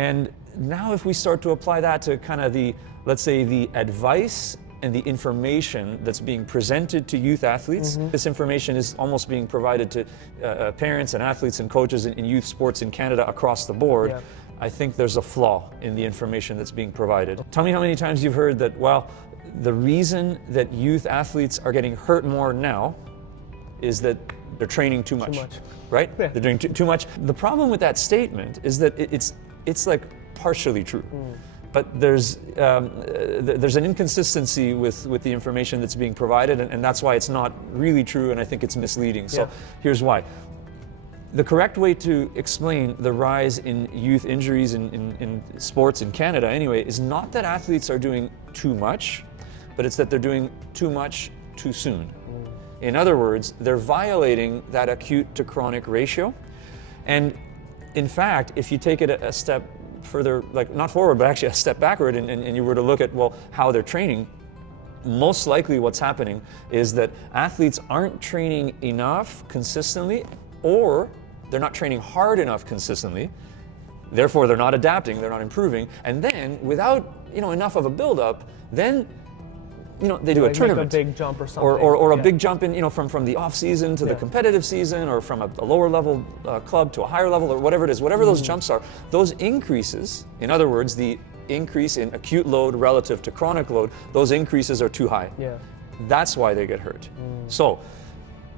And now if we start to apply that to kind of the, let's say, the advice and the information that's being presented to youth athletes, this information is almost being provided to parents and athletes and coaches in youth sports in Canada across the board. Yeah. I think there's a flaw in the information that's being provided. Tell me how many times you've heard that, well, the reason that youth athletes are getting hurt more now is that they're training too much. Right? Yeah. They're doing too much. The problem with that statement is that it's like partially true. But there's an inconsistency with the information that's being provided, and that's why it's not really true, and I think it's misleading. So here's why. The correct way to explain the rise in youth injuries in sports in Canada anyway is not that athletes are doing too much, but it's that they're doing too much too soon. In other words, they're violating that acute to chronic ratio. And in fact, if you take it a step further, like not forward, but actually a step backward, and you were to look at, well, how they're training, most likely what's happening is that athletes aren't training enough consistently, or they're not training hard enough consistently. Therefore, they're not adapting, they're not improving. And then, without enough of a build-up, then they do a tournament, make a big jump or something, or a big jump in from the off season to the competitive season, or from a lower level club to a higher level, or whatever it is, whatever those jumps are. Those increases, in other words, the increase in acute load relative to chronic load, those increases are too high. That's why they get hurt. So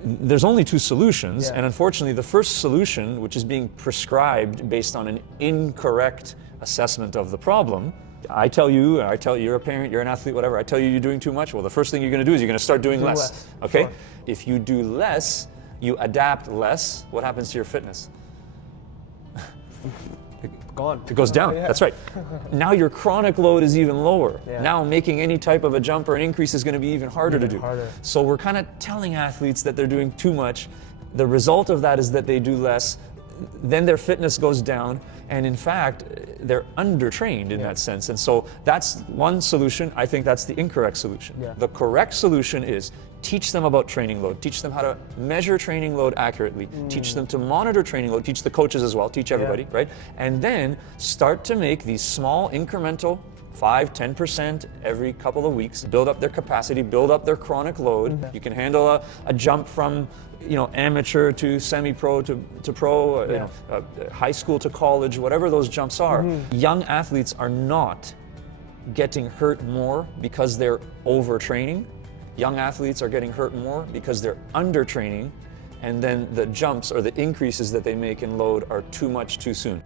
there's only two solutions, and unfortunately the first solution, which is being prescribed based on an incorrect assessment of the problem, I tell you, you're a parent, you're an athlete, whatever, I tell you you're doing too much, well, the first thing you're going to do is you're going to start doing less. Okay? Sure. If you do less, you adapt less, what happens to your fitness? Gone. It goes down. That's right. Now your chronic load is even lower. Now making any type of a jump or an increase is going to be even harder to do. So we're kind of telling athletes that they're doing too much. The result of that is that they do less. Then their fitness goes down, and in fact, they're undertrained in that sense. And so that's one solution. I think that's the incorrect solution. The correct solution is teach them about training load, teach them how to measure training load accurately, teach them to monitor training load, teach the coaches as well, teach everybody, right? And then start to make these small incremental 5-10% every couple of weeks, build up their capacity, build up their chronic load. You can handle a jump from amateur to semi-pro to pro, high school to college, whatever those jumps are. Young athletes are not getting hurt more because they're overtraining. Young athletes are getting hurt more because they're undertraining, and then the jumps or the increases that they make in load are too much too soon.